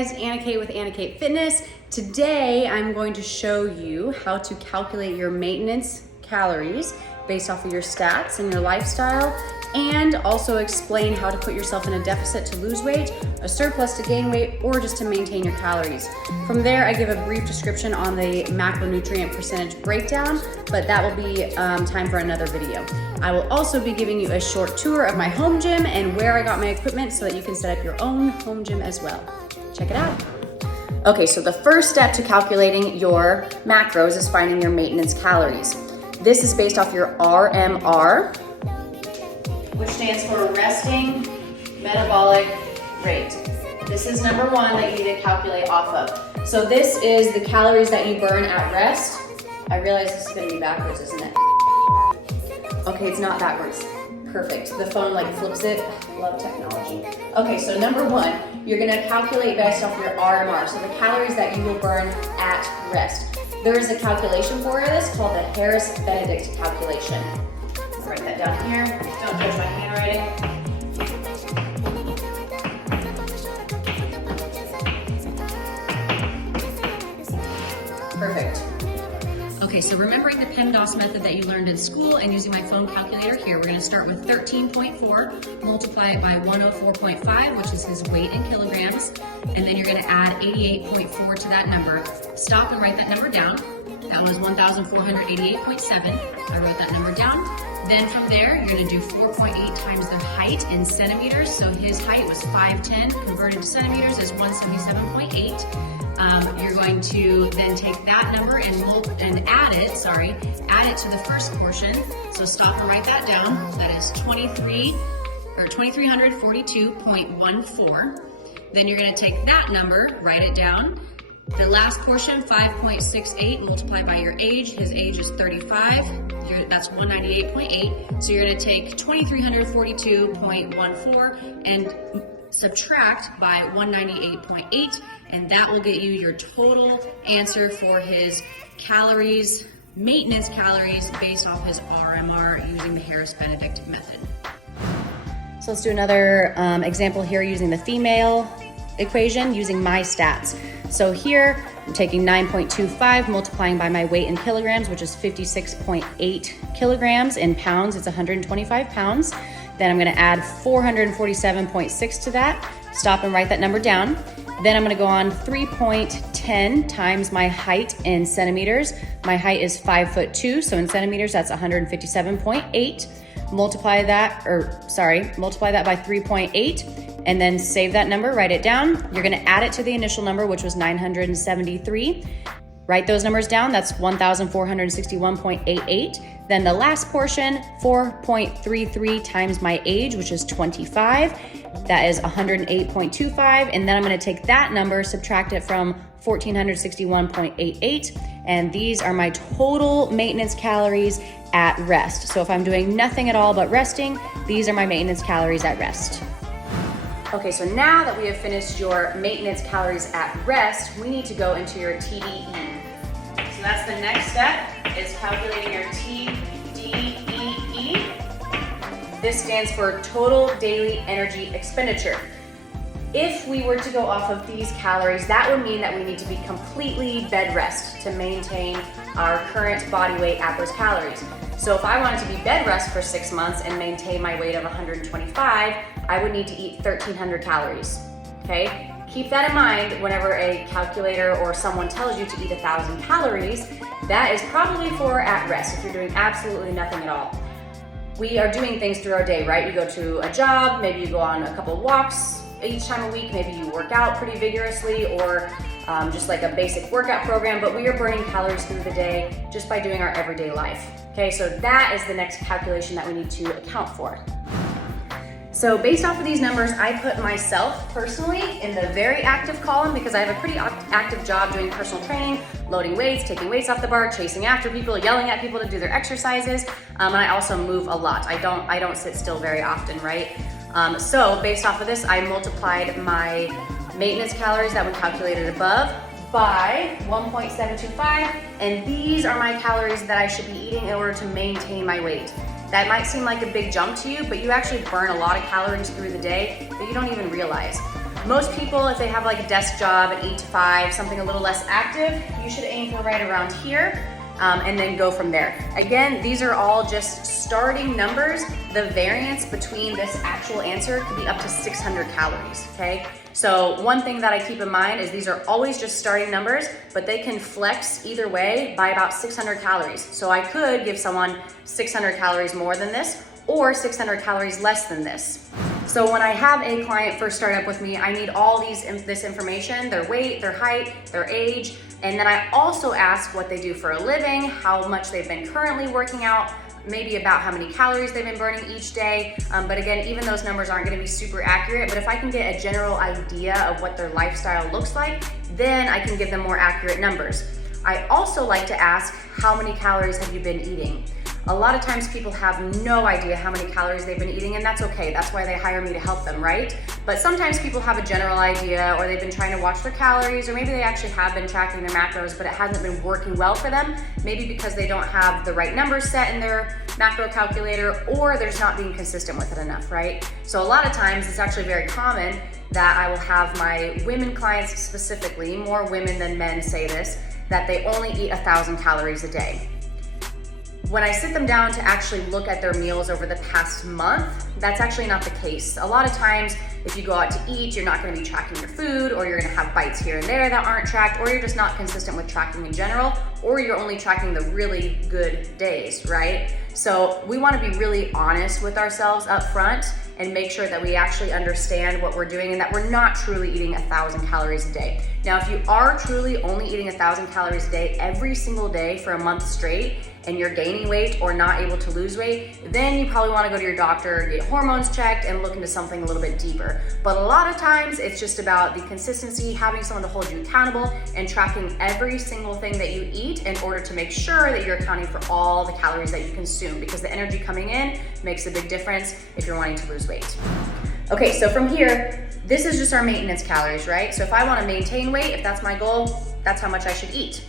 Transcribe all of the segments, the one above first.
guys, Anna Kate with Anna Kate Fitness. Today I'm going to show you how to calculate your maintenance calories based off of your stats and your lifestyle, and also explain how to put yourself in a deficit to lose weight, a surplus to gain weight, or just to maintain your calories. From there, I give a brief description on the macronutrient percentage breakdown, but that will be time for another video. I will also be giving you a short tour of my home gym and where I got my equipment so that you can set up your own home gym as well. Check it out. Okay, so the first step to calculating your macros is finding your maintenance calories. This is based off your RMR, which stands for resting metabolic rate. This is number one that you need to calculate off of. So this is the calories that you burn at rest. I realize this is gonna be backwards, isn't it? Okay, it's not backwards. Perfect. The phone like flips it. Love technology. Okay, so number one, you're gonna calculate based off your RMR, so the calories that you will burn at rest. There is a calculation for this called the Harris-Benedict calculation. I'll write that down here. Don't judge my handwriting. Perfect. Okay, so remembering the PEMDAS method that you learned in school and using my phone calculator here, we're gonna start with 13.4, multiply it by 104.5, which is his weight in kilograms, and then you're gonna add 88.4 to that number. Stop and write that number down. That was 1,488.7. I wrote that number down. Then from there, you're gonna do 4.8 times the height in centimeters. So his height was 5'10", converted to centimeters is 177.8. You're going to then take that number and add it to the first portion. So stop and write that down. That is 2,342.14. Then you're gonna take that number, write it down. The last portion, 5.68, multiplied by your age. His age is 35. That's 198.8. So you're gonna take 2,342.14 and subtract by 198.8, and that will get you your total answer for his calories, maintenance calories based off his RMR using the Harris-Benedict method. So let's do another example here using the female equation using my stats. So here I'm taking 9.25, multiplying by my weight in kilograms, which is 56.8 kilograms. In pounds, it's 125 pounds. Then I'm gonna add 447.6 to that. Stop and write that number down. Then I'm gonna go on 3.10 times my height in centimeters. My height is 5'2", so in centimeters, that's 157.8. Multiply that by 3.8, and then save that number, write it down. You're gonna add it to the initial number, which was 973. Write those numbers down, that's 1,461.88. Then the last portion, 4.33 times my age, which is 25. That is 108.25. And then I'm gonna take that number, subtract it from 1,461.88. And these are my total maintenance calories at rest. So if I'm doing nothing at all but resting, these are my maintenance calories at rest. Okay, so now that we have finished your maintenance calories at rest, we need to go into your TDE. So that's the next step, is calculating your TDEE. This stands for total daily energy expenditure. If we were to go off of these calories, that would mean that we need to be completely bed rest to maintain our current body weight at those calories. So if I wanted to be bed rest for 6 months and maintain my weight of 125, I would need to eat 1,300 calories, okay? Keep that in mind whenever a calculator or someone tells you to eat 1,000 calories, that is probably for at rest, if you're doing absolutely nothing at all. We are doing things through our day, right? You go to a job, maybe you go on a couple of walks each time a week, maybe you work out pretty vigorously, or just like a basic workout program, but we are burning calories through the day just by doing our everyday life. Okay, so that is the next calculation that we need to account for. So based off of these numbers, I put myself personally in the very active column because I have a pretty active job doing personal training, loading weights, taking weights off the bar, chasing after people, yelling at people to do their exercises, and I also move a lot. I don't sit still very often, right? So based off of this, I multiplied my maintenance calories that we calculated above by 1.725, and these are my calories that I should be eating in order to maintain my weight. That might seem like a big jump to you, but you actually burn a lot of calories through the day that you don't even realize. Most people, if they have like a desk job, an 8 to 5, something a little less active, you should aim for right around here. And then go from there. Again, these are all just starting numbers. The variance between this actual answer could be up to 600 calories, okay? So one thing that I keep in mind is these are always just starting numbers, but they can flex either way by about 600 calories. So I could give someone 600 calories more than this or 600 calories less than this. So when I have a client first start up with me, I need all this information, their weight, their height, their age, and then I also ask what they do for a living, how much they've been currently working out, maybe about how many calories they've been burning each day. But again, even those numbers aren't gonna be super accurate, but if I can get a general idea of what their lifestyle looks like, then I can give them more accurate numbers. I also like to ask, how many calories have you been eating? A lot of times people have no idea how many calories they've been eating, and that's okay. That's why they hire me to help them, right? But sometimes people have a general idea, or they've been trying to watch their calories, or maybe they actually have been tracking their macros, but it hasn't been working well for them. Maybe because they don't have the right numbers set in their macro calculator, or they're just not being consistent with it enough, right? So a lot of times it's actually very common that I will have my women clients specifically, more women than men say this, that they only eat 1,000 calories a day. When I sit them down to actually look at their meals over the past month, that's actually not the case. A lot of times, if you go out to eat, you're not gonna be tracking your food, or you're gonna have bites here and there that aren't tracked, or you're just not consistent with tracking in general, or you're only tracking the really good days, right? So we wanna be really honest with ourselves up front and make sure that we actually understand what we're doing and that we're not truly eating 1,000 calories a day. Now, if you are truly only eating 1,000 calories a day every single day for a month straight, and you're gaining weight or not able to lose weight, then you probably wanna go to your doctor, get hormones checked, and look into something a little bit deeper. But a lot of times, it's just about the consistency, having someone to hold you accountable, and tracking every single thing that you eat in order to make sure that you're accounting for all the calories that you consume, because the energy coming in makes a big difference if you're wanting to lose weight. Okay, so from here, this is just our maintenance calories, right? So if I wanna maintain weight, if that's my goal, that's how much I should eat.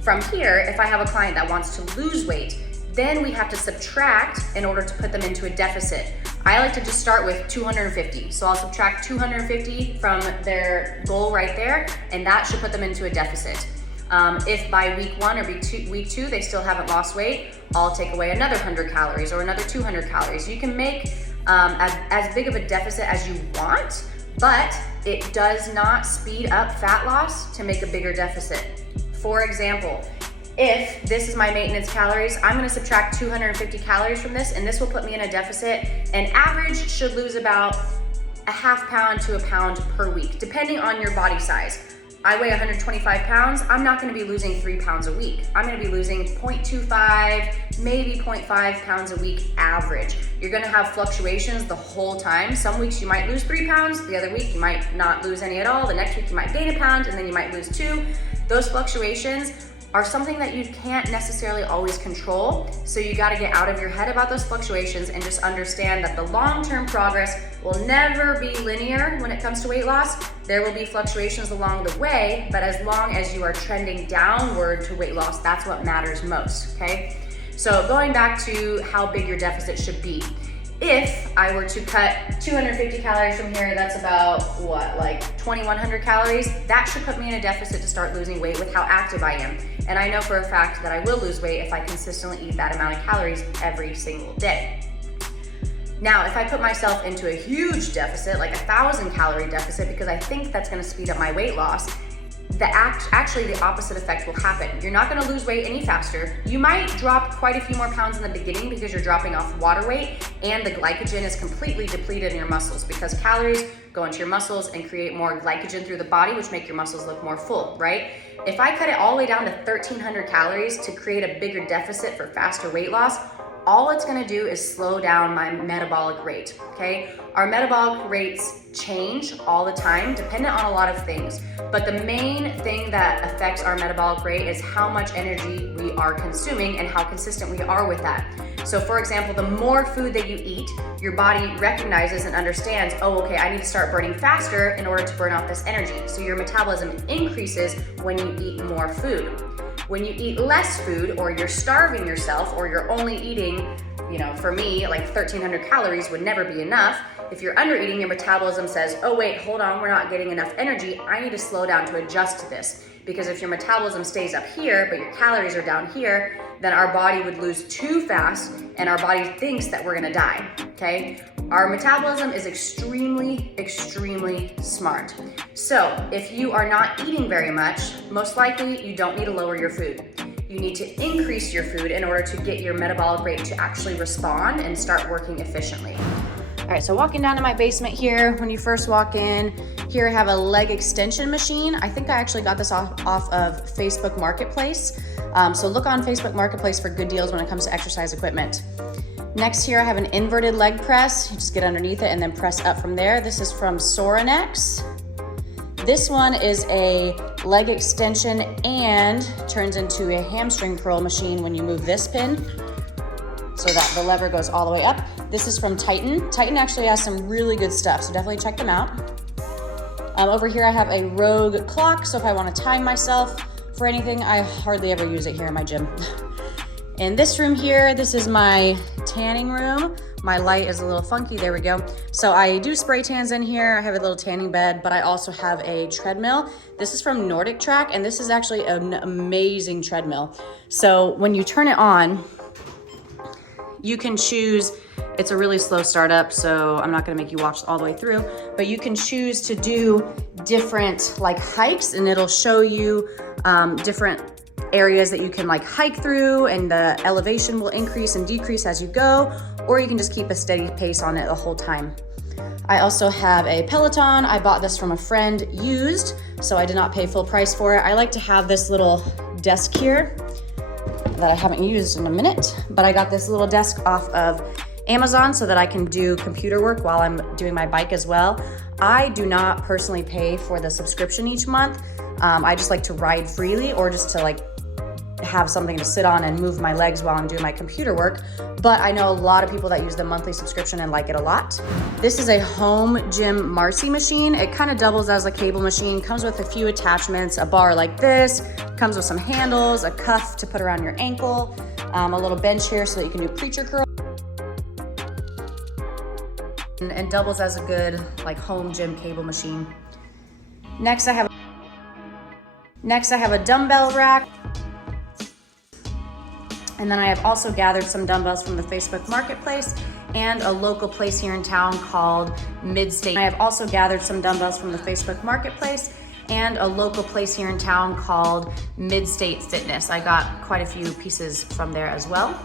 From here, if I have a client that wants to lose weight, then we have to subtract in order to put them into a deficit. I like to just start with 250. So I'll subtract 250 from their goal right there, and that should put them into a deficit. If by week 1 or week two they still haven't lost weight, I'll take away another 100 calories or another 200 calories. You can make as big of a deficit as you want, but it does not speed up fat loss to make a bigger deficit. For example, if this is my maintenance calories, I'm gonna subtract 250 calories from this, and this will put me in a deficit, and average should lose about a half pound to a pound per week, depending on your body size. I weigh 125 pounds, I'm not gonna be losing 3 pounds a week. I'm gonna be losing 0.25, maybe 0.5 pounds a week average. You're gonna have fluctuations the whole time. Some weeks you might lose 3 pounds, the other week you might not lose any at all, the next week you might gain a pound, and then you might lose 2. Those fluctuations are something that you can't necessarily always control, so you gotta get out of your head about those fluctuations and just understand that the long-term progress will never be linear when it comes to weight loss. There will be fluctuations along the way, but as long as you are trending downward to weight loss, that's what matters most, okay? So going back to how big your deficit should be. If I were to cut 250 calories from here, that's about what, like 2,100 calories? That should put me in a deficit to start losing weight with how active I am. And I know for a fact that I will lose weight if I consistently eat that amount of calories every single day. Now, if I put myself into a huge deficit, like 1,000 calorie deficit, because I think that's gonna speed up my weight loss, actually the opposite effect will happen. You're not gonna lose weight any faster. You might drop quite a few more pounds in the beginning because you're dropping off water weight, and the glycogen is completely depleted in your muscles because calories go into your muscles and create more glycogen through the body, which make your muscles look more full, right? If I cut it all the way down to 1,300 calories to create a bigger deficit for faster weight loss, all it's gonna do is slow down my metabolic rate, okay? Our metabolic rates change all the time, dependent on a lot of things. But the main thing that affects our metabolic rate is how much energy we are consuming and how consistent we are with that. So for example, the more food that you eat, your body recognizes and understands, oh, okay, I need to start burning faster in order to burn off this energy. So your metabolism increases when you eat more food. When you eat less food, or you're starving yourself, or you're only eating, for me, like 1,300 calories would never be enough. if you're under eating, your metabolism says, oh wait, hold on, we're not getting enough energy. I need to slow down to adjust to this. Because if your metabolism stays up here, but your calories are down here, then our body would lose too fast and our body thinks that we're gonna die, okay? Our metabolism is extremely, extremely smart. So if you are not eating very much, most likely you don't need to lower your food. You need to increase your food in order to get your metabolic rate to actually respond and start working efficiently. All right, so walking down to my basement here, when you first walk in, here I have a leg extension machine. I think I actually got this off of Facebook Marketplace. So look on Facebook Marketplace for good deals when it comes to exercise equipment. Next here I have an inverted leg press. You just get underneath it and then press up from there. This is from Sorinex. This one is a leg extension and turns into a hamstring curl machine when you move this pin, so that the lever goes all the way up. This is from Titan. Titan actually has some really good stuff, so definitely check them out. Over here I have a Rogue clock, so if I want to time myself for anything, I hardly ever use it here in my gym. In this room here, this is my tanning room. My light is a little funky, there we go. So I do spray tans in here. I have a little tanning bed, but I also have a treadmill. This is from Nordic Track, and this is actually an amazing treadmill. So when you turn it on, you can choose, it's a really slow startup, so I'm not gonna make you watch all the way through, but you can choose to do different like hikes, and it'll show you different areas that you can like hike through, and the elevation will increase and decrease as you go, or you can just keep a steady pace on it the whole time. I also have a Peloton. I bought this from a friend used, so I did not pay full price for it. I like to have this little desk here that I haven't used in a minute, but I got this little desk off of Amazon so that I can do computer work while I'm doing my bike as well. I do not personally pay for the subscription each month. I just like to ride freely, or just to like have something to sit on and move my legs while I'm doing my computer work. But I know a lot of people that use the monthly subscription and like it a lot. This is a home gym Marcy machine. It kind of doubles as a cable machine, comes with a few attachments, a bar like this, comes with some handles, a cuff to put around your ankle, a little bench here so that you can do preacher curls, and doubles as a good like home gym cable machine. Next I have a dumbbell rack. And then I have also gathered some dumbbells from the Facebook Marketplace and a local place here in town called Midstate. I have also gathered some dumbbells from the Facebook Marketplace and a local place here in town called Midstate Fitness. I got quite a few pieces from there as well.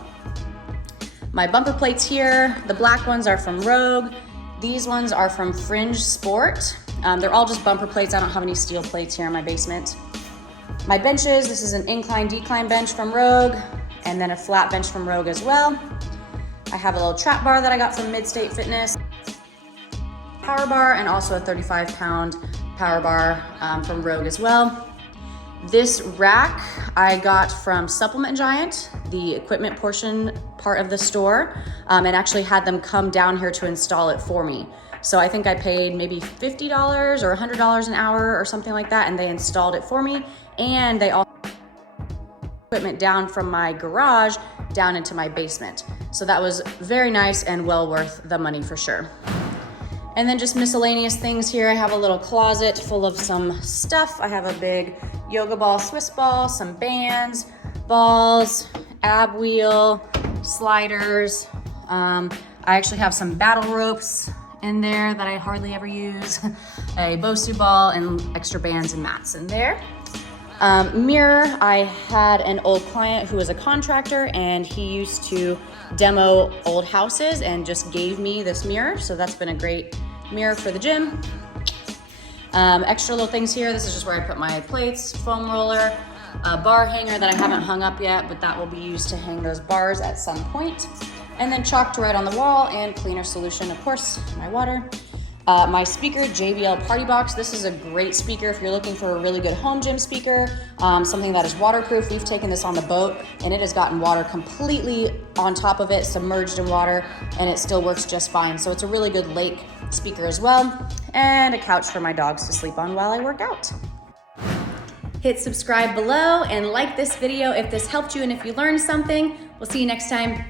My bumper plates here, the black ones are from Rogue. These ones are from Fringe Sport. They're all just bumper plates. I don't have any steel plates here in my basement. My benches, this is an incline-decline bench from Rogue, and then a flat bench from Rogue as well. I have a little trap bar that I got from Midstate Fitness, power bar, and also a 35-pound power bar from Rogue as well. This rack I got from Supplement Giant, the equipment portion part of the store, and actually had them come down here to install it for me. So I think I paid maybe $50 or $100 an hour or something like that, and they installed it for me, and they also equipment down from my garage down into my basement. So that was very nice and well worth the money for sure. And then just miscellaneous things here. I have a little closet full of some stuff. I have a big yoga ball, Swiss ball, some bands, balls, ab wheel, sliders. I actually have some battle ropes in there that I hardly ever use, a Bosu ball, and extra bands and mats in there. Mirror, I had an old client who was a contractor, and he used to demo old houses and just gave me this mirror. So that's been a great mirror for the gym. Extra little things here. This is just where I put my plates, foam roller, a bar hanger that I haven't hung up yet, but that will be used to hang those bars at some point. And then chalk to write on the wall, and cleaner solution, of course, my water. My speaker, JBL Party Box. This is a great speaker if you're looking for a really good home gym speaker, something that is waterproof. We've taken this on the boat, and it has gotten water completely on top of it, submerged in water, and it still works just fine. So it's a really good lake speaker as well. And a couch for my dogs to sleep on while I work out. Hit subscribe below and like this video if this helped you and if you learned something. We'll see you next time.